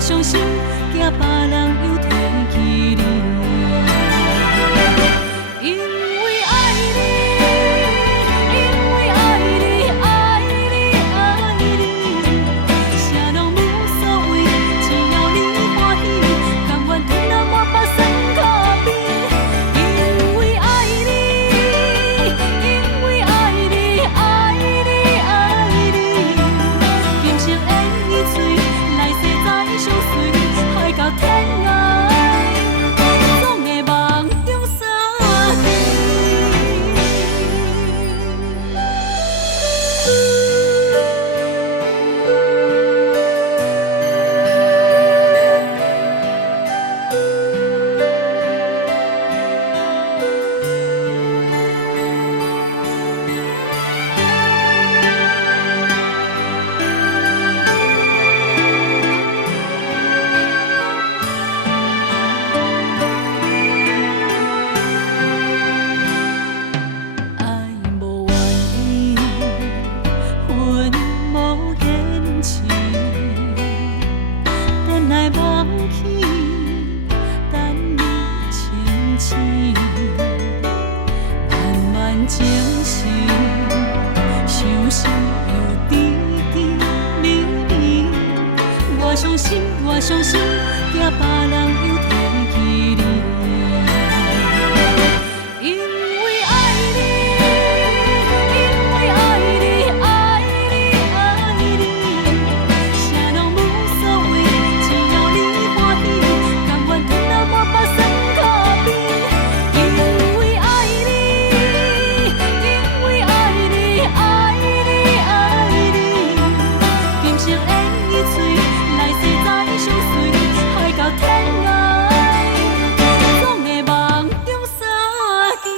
伤心，惊别人又添记你。因为爱你，因为爱你，爱你，爱你，啥拢无所谓，只要你欢喜，甘愿吞了我把身躯边。因为爱你，因为爱你，爱你，爱你，今生缘已碎，来世再相随，海到天涯。我伤心，惊别人又添记你。因为爱你，因为爱你，爱你，爱你，啥拢无所谓，只要你欢喜，甘愿吞了我把身躯边。因为爱你，因为爱你，爱你，爱你，今生缘已碎，来世再相随，海到天涯，总会梦中相见。